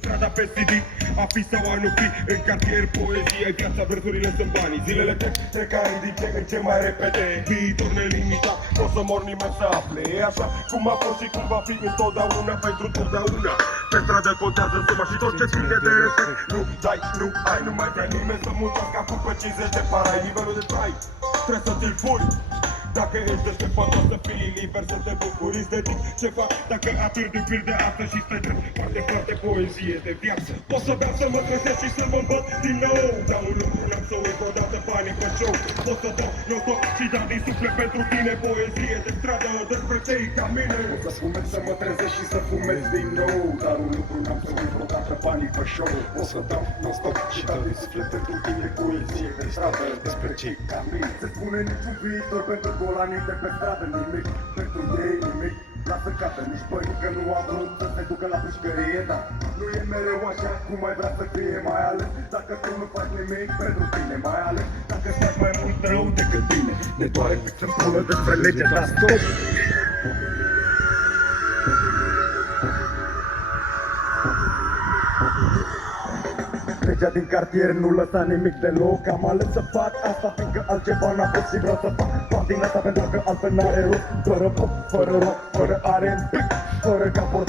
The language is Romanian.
Strada pe CD, a fi sau a nu fi, în cartier poezie, viața, versurile sunt banii. Zilele trec ca din ce în ce mai repede, viitor nelimitat, o să mor nimeni să afle. E așa cum a fost și cum va fi întotdeauna, pentru totdeauna. Pe stradă contează suma și tot ce ține de respect. Nu dai, nu ai, nu mai vrea nimeni să muncească acum pe 50 de parai. Nivelul de trai, trebuie să ți-l pui. Dacă ești deștept, poate să fii liber, să te bucuri estetic. Ce fac dacă atâr de pil de astăzi și stai drept? Foarte, foarte poezie de viață. O să beau să mă trezesc și să mă îmbăt din nou. Dar un lucru n-am să uit odată, banii pe show. O să dau non-stop și dau din suflet pentru tine. Poezie de stradă despre cei ca mine. O să fumez să mă trezesc și să fumez din nou. Dar un lucru n-am să uit odată, banii pe show. O să dau non-stop și dau din suflet pentru tine. Poezie de stradă despre cei ca mine. Se spune niciun viitor pentru golanii de pe stradă, nimic pentru ei, nimic. Lasă cată, nici băi că nu am vrut să se ducă la pușcărie, dar nu e mereu așa cum ai vrea să fie, mai ales dacă tu nu faci nimic pentru tine, mai ales dacă faci mai mult rău decât bine. Ne doare fix în pulă despre legea, dar stop! Legea din cartier nu lăsa nimic deloc. Am ales să fac asta fiindcă altceva n-a fost și vreau să fac part din asta pentru că altfel n-are rost. Fără pop, fără rock, fără R&B, fără caport